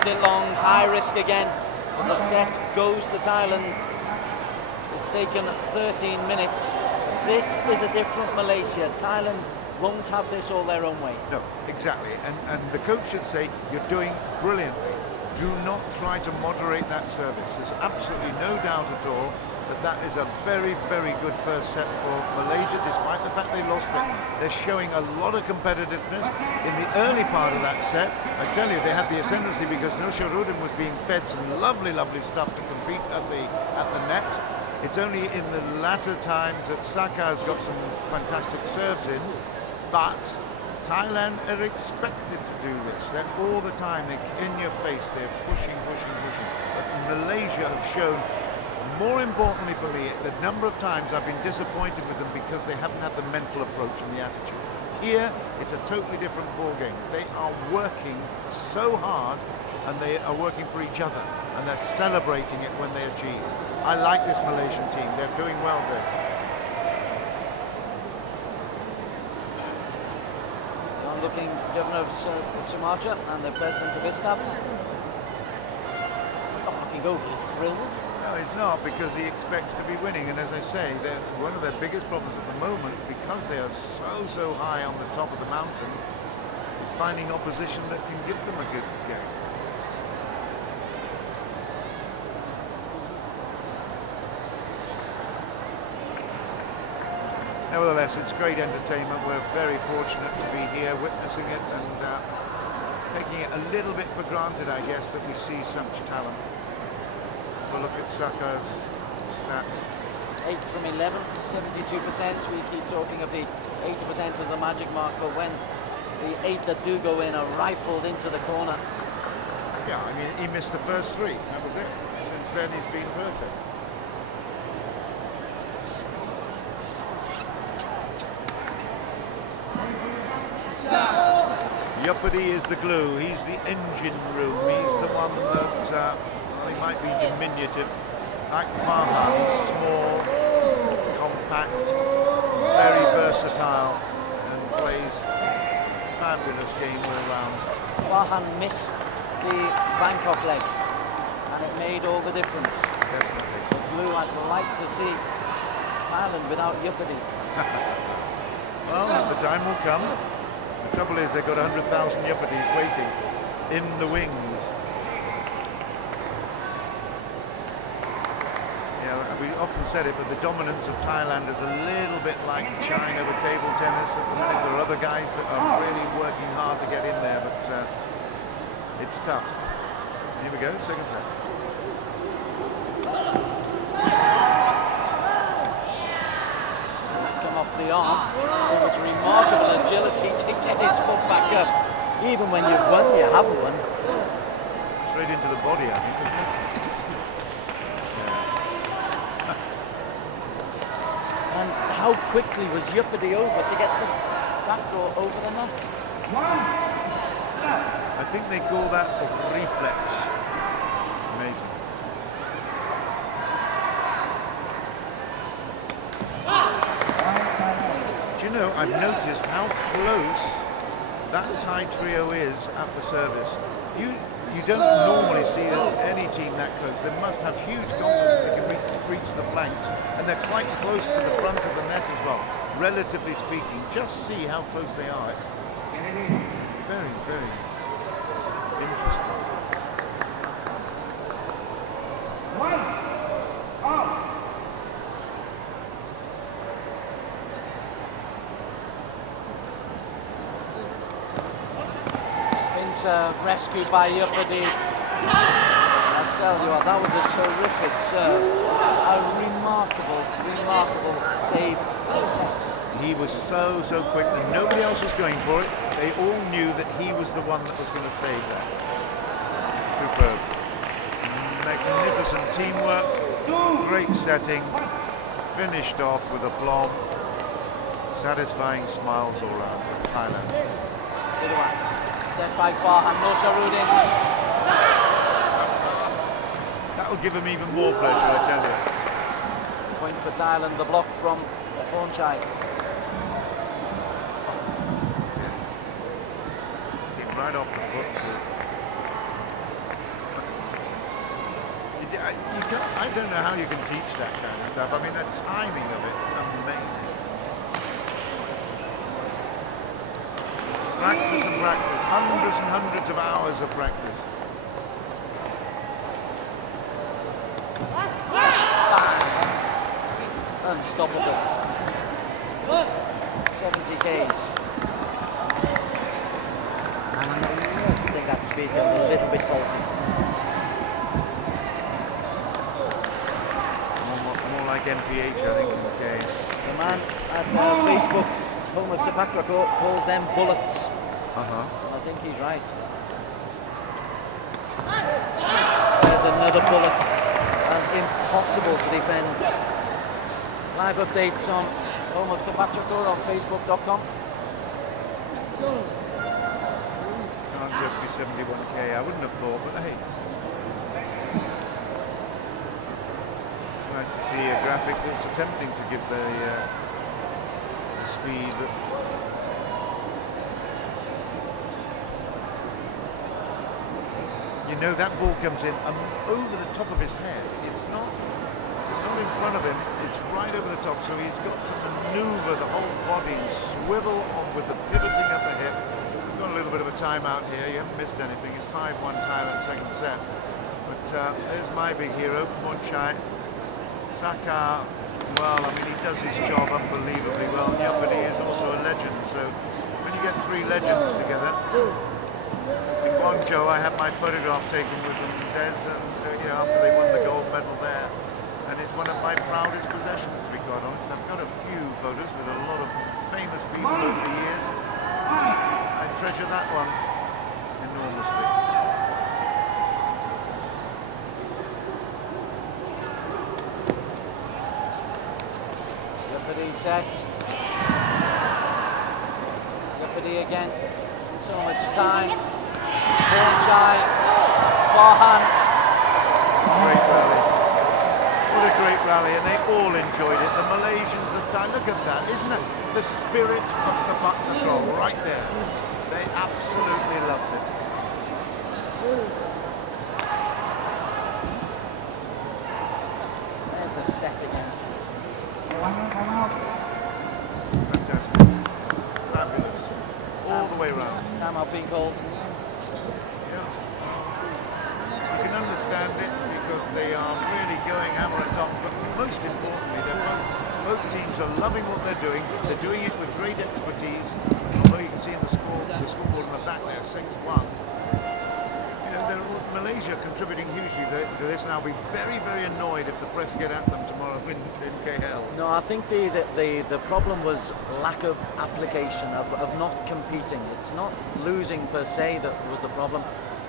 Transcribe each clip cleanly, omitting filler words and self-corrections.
pushed it long, high risk again. And the set goes to Thailand. It's taken 13 minutes. This is a different Malaysia. Thailand won't have this all their own way. No, exactly. And the coach should say, you're doing brilliantly. Do not try to moderate that service. There's absolutely no doubt at all that that is a very, very good first set for Malaysia, despite the fact they lost it. They're showing a lot of competitiveness. In the early part of that set, I tell you, they had the ascendancy because Nosharuddin was being fed some lovely, lovely stuff to compete at the net. It's only in the latter times that Saka has got some fantastic serves in, but Thailand are expected to do this. They're all the time, they're in your face, they're pushing, pushing, pushing. But Malaysia have shown, more importantly for me, the number of times I've been disappointed with them because they haven't had the mental approach and the attitude. Here, it's a totally different ball game. They are working so hard, and they are working for each other, and they're celebrating it when they achieve. I like this Malaysian team. They're doing well, Des. Looking Governor of Sumatra and the President of ISTAF. Not looking overly thrilled. No, he's not, because he expects to be winning. And as I say, one of their biggest problems at the moment, because they are so high on the top of the mountain, is finding opposition that can give them a good game. Nevertheless, it's great entertainment. We're very fortunate to be here witnessing it and taking it a little bit for granted, I guess, that we see such talent. We'll look at Saka's stats. 8 from 11, 72%. We keep talking of the 80% as the magic mark, but when the 8 that do go in are rifled into the corner. Yeah, I mean, he missed the first 3. That was it. Since then, he's been perfect. Yupati is the glue, he's the engine room, he's the one that, he might be diminutive, like Farhan, he's small, compact, very versatile, and plays a fabulous game all round. Farhan missed the Bangkok leg, and it made all the difference. Definitely. The blue, I'd like to see Thailand without Yupati. Well, the time will come. The trouble is they've got 100,000 Yupatis waiting in the wings. Yeah, we often said it, but the dominance of Thailand is a little bit like China with table tennis at the minute. There are other guys that are really working hard to get in there, but it's tough. Here we go, second set. Come off the arm. It was remarkable agility to get his foot back up. Even when you've won, you haven't won. Straight into the body, I think, isn't it? Yeah. And how quickly was Yupati over to get the tackle over the net? I think they call that a reflex. Amazing. Do you know, I've noticed how close that Thai trio is at the service. You don't normally see any team that close. They must have huge confidence that they can reach the flanks, and they're quite close to the front of the net as well, relatively speaking. Just see how close they are. It's very, very interesting. Rescued by Yupati. I tell you what, that was a terrific serve. A remarkable save and set. He was so quick and nobody else was going for it. They all knew that he was the one that was going to save that. Superb. Magnificent teamwork, great setting, finished off with aplomb. Satisfying smiles all around from Thailand. Siddhawat. Set by Farhan Nosharuddin. That'll give him even more pleasure, I tell you. Point for Thailand, the block from Pornchai. Came right off the foot too. you can't, I don't know how you can teach that kind of stuff. I mean, the timing of it, amazing. Practice and practice, hundreds and hundreds of hours of practice. Unstoppable. 70 Ks. I think that speed was a little bit faulty. More like MPH, I think, in the K. The man at Facebook's home of Sumatra calls them bullets. I think he's right. There's another bullet, and impossible to defend. Live updates on home of Sumatra on facebook.com. Can't just be 71k, I wouldn't have thought, but hey. It's nice to see a graphic that's attempting to give the speed. You know, that ball comes in over the top of his head. It's not in front of him, it's right over the top, so he's got to maneuver the whole body and swivel on with the pivoting of the hip. We've got a little bit of a timeout here, you haven't missed anything. It's 5-1 Thailand, second set. But there's my big hero, Pornchai. Saka, well, I mean, he does his job unbelievably well. Yupati is also a legend, so when you get three legends together. In Guangzhou, I had my photograph taken with them, Des, and after they won the gold medal there. And it's one of my proudest possessions, to be quite honest. I've got a few photos with a lot of famous people over the years. I treasure that one enormously. Yupati set. Yupati again. So much time. Pornchai. Forehand. Great rally. What a great rally, and they all enjoyed it. The Malaysians, the Thai, look at that, isn't it? The spirit of Sumatra right there. They absolutely loved it. There's the set again. Fantastic. Fabulous. All the way around. Time out being called. Yeah. You can understand it because they are really going hammer and tongs, but most importantly, both teams are loving what they're doing. They're doing it with great expertise. Although you can see in the scoreboard on the back there, 6-1. Malaysia contributing hugely to this, and I'll be very, very annoyed if the press get at them tomorrow in KL. No, I think the problem was lack of application, of not competing. It's not losing per se that was the problem.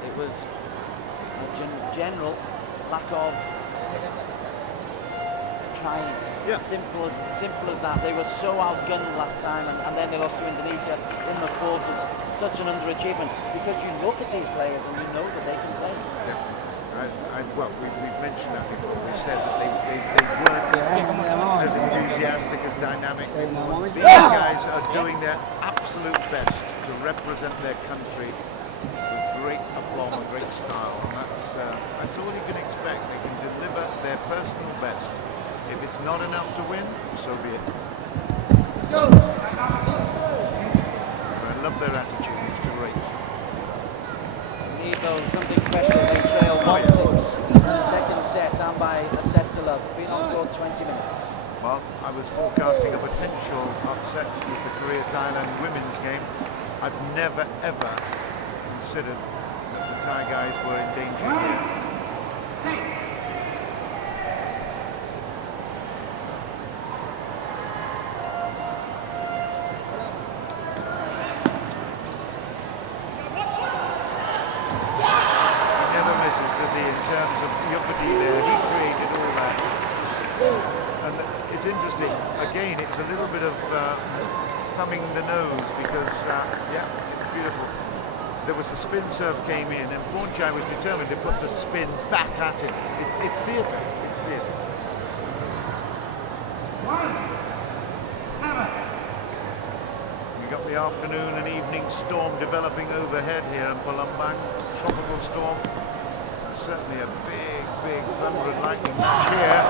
It was a general lack of trying. Yeah. Simple as that. They were so outgunned last time, and then they lost to Indonesia in the quarters. Such an underachievement, because you look at these players and you know that they can play. Definitely. Well, we've mentioned that before. We said that they weren't as enthusiastic, as dynamic before. These guys are doing their absolute best to represent their country with great aplomb and great style, and that's all you can expect. They can deliver their personal best. If it's not enough to win, so be it. I love their attitude, it's great. Need though something special. They trail 1-6 in the second set, and by a set to love. Been on court 20 minutes. Well, I was forecasting a potential upset with the Korea-Thailand women's game. I've never ever considered that the Thai guys were in danger here. It's interesting, again, it's a little bit of thumbing the nose because, yeah, beautiful. There was the spin serve came in and Pornchai was determined to put the spin back at him. It's theatre, it's theatre. 1-7. We got the afternoon and evening storm developing overhead here in Palembang, tropical storm. certainly a big thunder and lightning match here.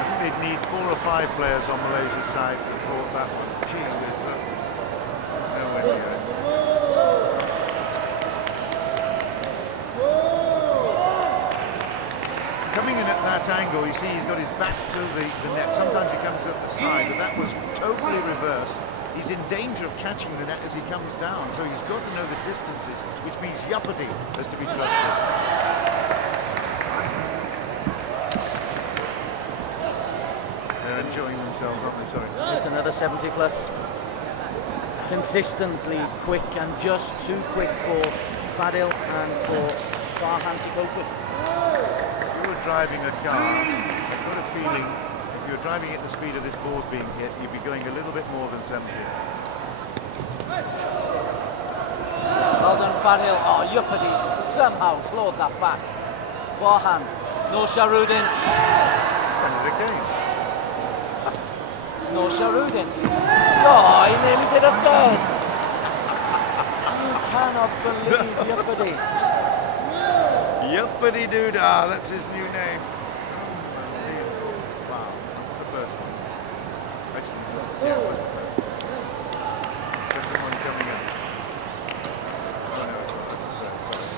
I think they'd need 4 or 5 players on Malaysia's side to thwart that one. Jesus, but nowhere near it. Coming in at that angle, you see he's got his back to the net. Sometimes he comes at the side, but that was totally reversed. He's in danger of catching the net as he comes down, so he's got to know the distances, which means Yapati has to be trusted. They're enjoying themselves, aren't they? Sorry. It's another 70 plus. Consistently quick and just too quick for Fadil and for Farhan to cope with. If you were driving a car, I've got a feeling if you're driving at the speed of this ball being hit, you'd be going a little bit more than 70. Well done, Fadil. Oh, Yupadi's somehow clawed that back. Farhan, no Sharudin. End of the game. No Sharudin. Oh, he nearly did a third. You cannot believe Yupadi. Yuppity doodah, that's his new name. Wow, that's the first one. Actually, yeah, it was the first one. The second one coming up. Oh no, that's the third, sorry.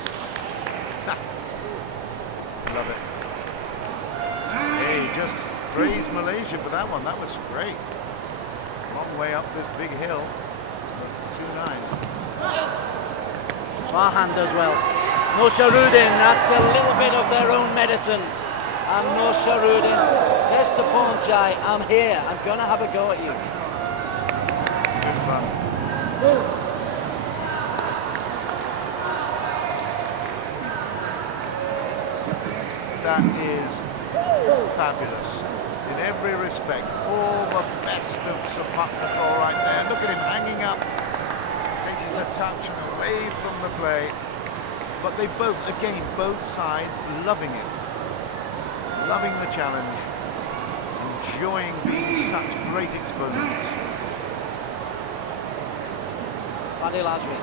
Love it. Hey, just praise Malaysia for that one. That was great. Long way up this big hill. 2-9. Farhan does well. No Sharudin, that's a little bit of their own medicine. And no Sharudin says to Ponchai, I'm here, I'm gonna have a go at you. Good fun. That is fabulous in every respect. All the best of Sumatra right there. Look at him hanging up. Takes a touch and away from the play. But they both, again, both sides loving it. Loving the challenge. Enjoying being such great exponents. Fadil Azri.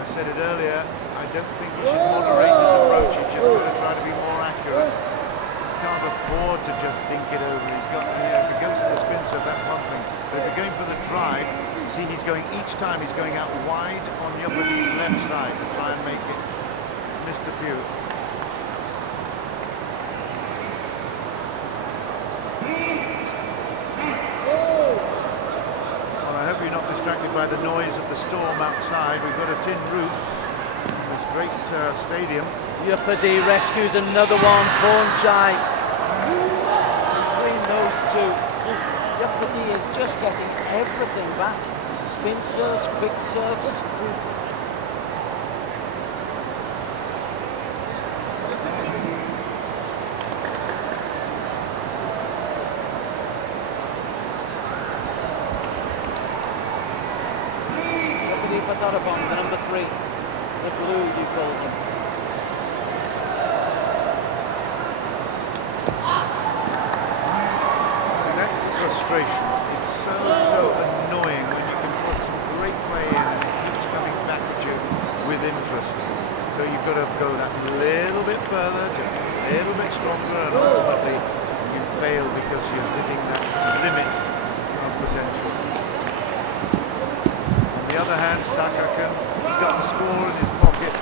I said it earlier, I don't think he should moderate his approach. He's just got to try to be more accurate. He can't afford to just dink it over. He's got, if he goes to the spin serve, that's one thing. But if you're going for the drive, see he's going each time he's going out wide on Yupadi's left side to try and make it. He's missed a few. I hope you're not distracted by the noise of the storm outside. We've got a tin roof. This great stadium. Yupadi rescues another one. Ponchai. Between those two, Yupadi is just getting everything back. Spin serves, quick serves. Patarabong, the number 3, the glue you call him. So that's the frustration. It's so annoying when you can put some great play in and it keeps coming back at you with interest. So you've got to go that little bit further, just a little bit stronger, and ultimately you fail because you're hitting that limit of potential. On the other hand, Sakakan, he's got the score in his pocket,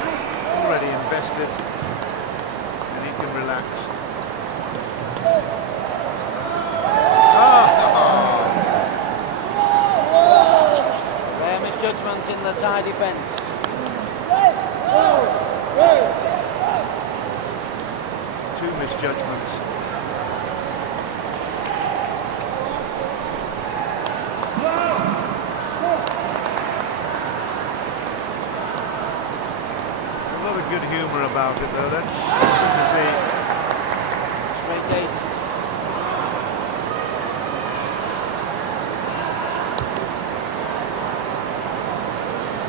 already invested, and he can relax. Rare misjudgment in the Thai defence. Two misjudgments. Good humour about it though, that's good to see. Straight ace.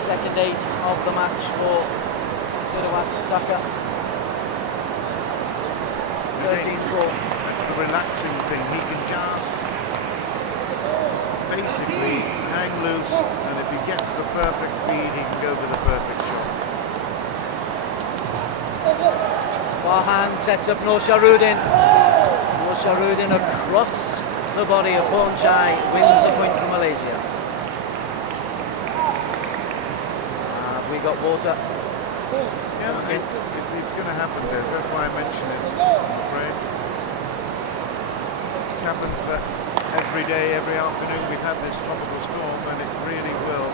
Second ace of the match for Sirawati Saka. 13-4. That's the relaxing thing. He can just basically hang loose, and if he gets the perfect feed, he can go for the perfect shot. Farhan sets up Nur Shahrudin. Nur Shahrudin across the body of Ponchai wins the point for Malaysia. We got water. Yeah, it's going to happen, Des. That's why I mentioned it, I'm afraid. It's happened for every day, every afternoon we've had this tropical storm, and it really will.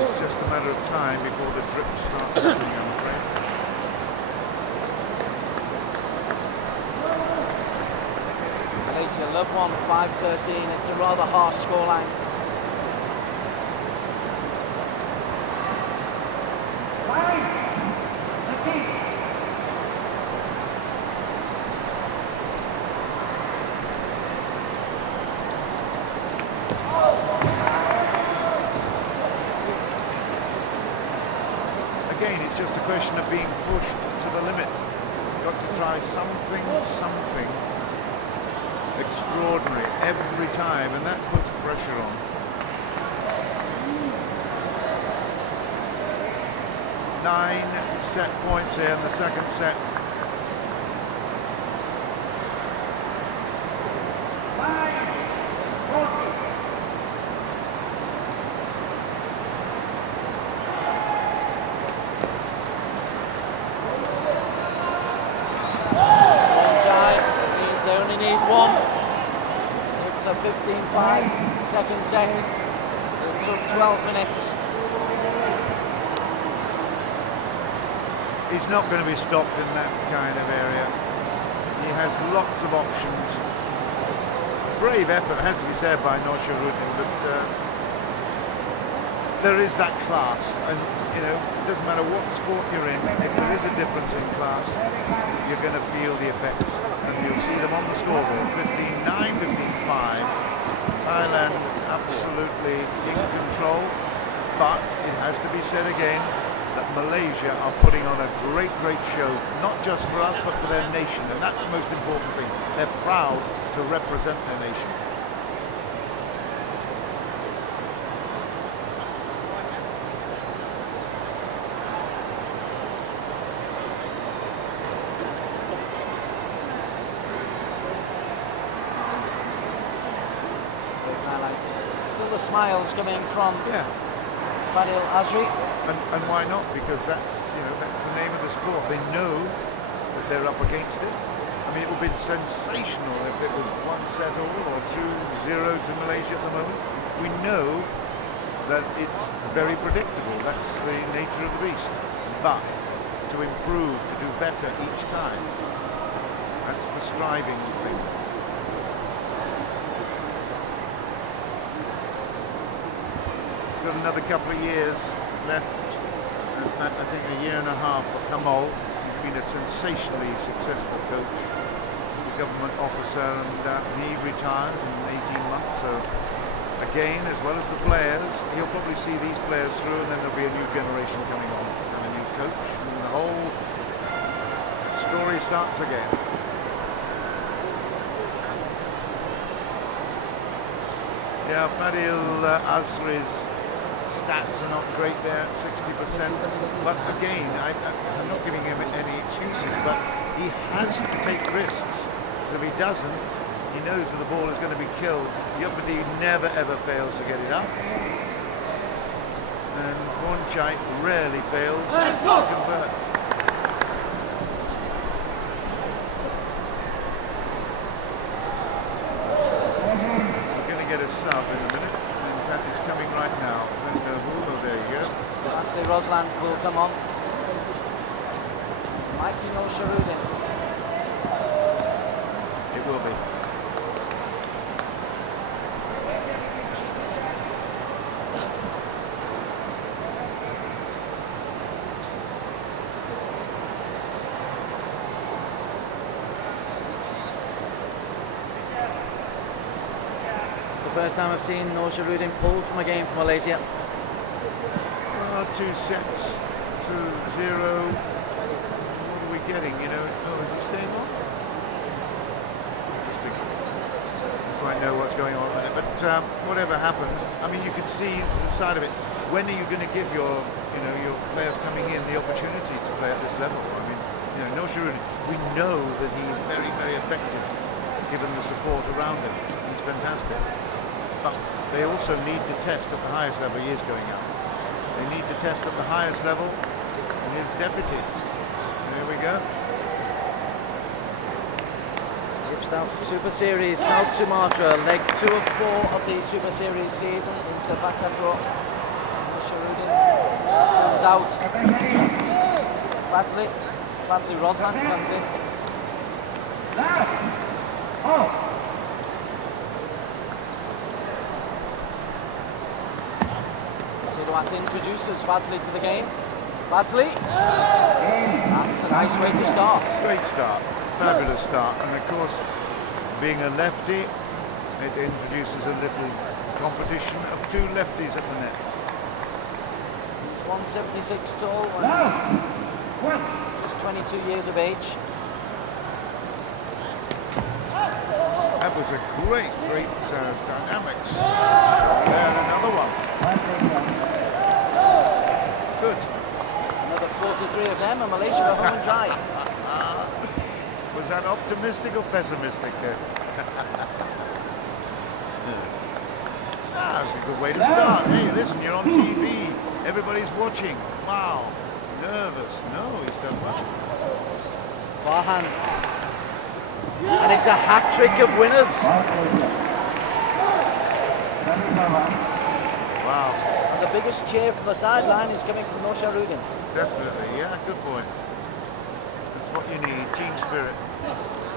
It's just a matter of time before the drips start happening, I'm afraid. Malaysia love one, 5-13. It's a rather harsh scoreline. Again, it's just a question of being pushed to the limit. You've got to try something extraordinary every time, and that puts pressure on. 9 set points here in the second set. It's a 15-5 second set. It took 12 minutes. He's not going to be stopped in that kind of area. He has lots of options. Brave effort, has to be said, by Nur Shahrudin, but there is that class, and you know, it doesn't matter what sport you're in, if there is a difference in class, you're going to feel the effects, and you'll see them on the scoreboard. 15-9, 15-5. Thailand absolutely in control, but it has to be said again that Malaysia are putting on a great show, not just for us, but for their nation, and that's the most important thing. They're proud to represent their nation. Still the smiles coming from Fadil Azri. And why not? Because that's the name of the sport. They know that they're up against it. I mean, it would have been sensational if it was 1-set all or 2-0 to Malaysia at the moment. We know that it's very predictable. That's the nature of the beast. But to improve, to do better each time, that's the striving thing. Got another couple of years left. In fact, I think a year and a half for Kamal. He's been a sensationally successful coach, a government officer, and he retires in 18 months. So again, as well as the players, he'll probably see these players through, and then there'll be a new generation coming on and a new coach, and the whole story starts again. Yeah, Fadil Azri's stats are not great there at 60%, but again, I'm not giving him any excuses, but he has to take risks. If he doesn't, he knows that the ball is going to be killed. Yupadi never ever fails to get it up, and Ponchai rarely fails to convert. We're going to get a sub in a minute. In fact, it's coming right now. And there you go. Ashley Roslan will come on. Mikey Nur Shahrudin. It will be. It's the first time I've seen Nur Shahrudin pulled from a game for Malaysia. 2 sets to 0. What are we getting? You know? Oh, is he staying on? Just don't quite know what's going on there. But whatever happens, I mean, you can see the side of it. When are you going to give your players coming in the opportunity to play at this level? I mean, you know, Nosharun, we know that he's very, very effective given the support around him. He's fantastic. But they also need to test at the highest level. He is going out. They need to test at the highest level in his deputy. There we go. ISTAF Super Series South Sumatra, leg 2 of 4 of the Super Series season in Sumatra. Comes out. Fadli Roslan comes in. Sidwat introduces Fadli to the game. Fadli. That's a nice way to start. Great start. Fabulous start. And of course, being a lefty, it introduces a little competition of 2 lefties at the net. 176 tall and just 22 years of age. That was a great dynamics. There, another one. Good. Another 43 of them, and Malaysia go home and dry. Was that optimistic or pessimistic, Kev? That's a good way to start. Hey, listen, you're on TV. Everybody's watching. Wow. Nervous. No, he's done well. Farhan. And it's a hat-trick of winners. Wow. And the biggest cheer from the sideline is coming from Nosharun. Definitely, yeah, good point. That's what you need, team spirit.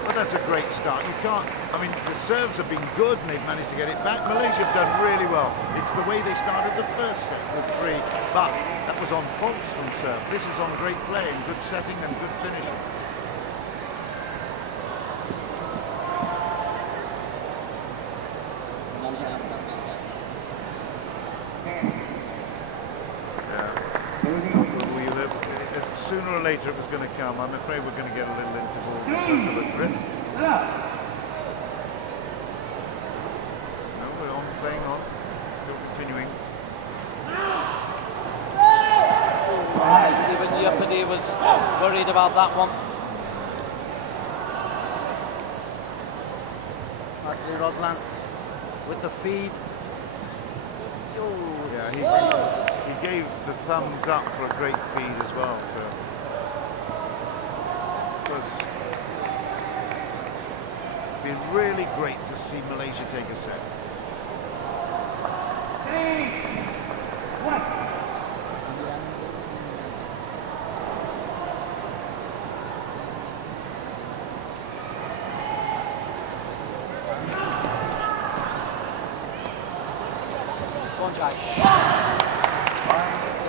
But that's a great start. You can't, I mean, the serves have been good and they've managed to get it back. Malaysia have done really well. It's the way they started the first set with 3, but that was on faults from serve. This is on great play and good setting and good finishing. Sooner or later it was going to come. I'm afraid we're going to get a little interval because of a trip. No, we're on, playing on, still continuing. Even Yupidi was worried about that one. Fadli Roslan with the feed. Yeah, he gave the thumbs up for a great feed as well. So it's been really great to see Malaysia take a set.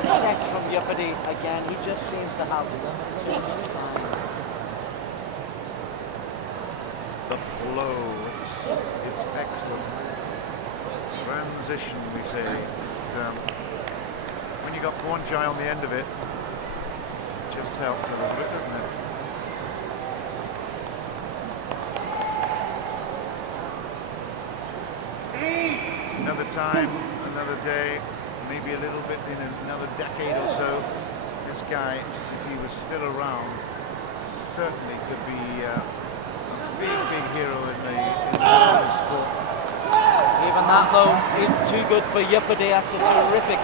The set from Yupidi again, he just seems to have so much time. The flow, it's excellent. Transition, we say. When you got Pwanchai on the end of it, it just helps a little bit, doesn't it? Another time, another day, maybe a little bit in another decade or so, this guy, if he was still around, certainly could be a big hero in the sport. Even that though is too good for Yupidi. That's a terrific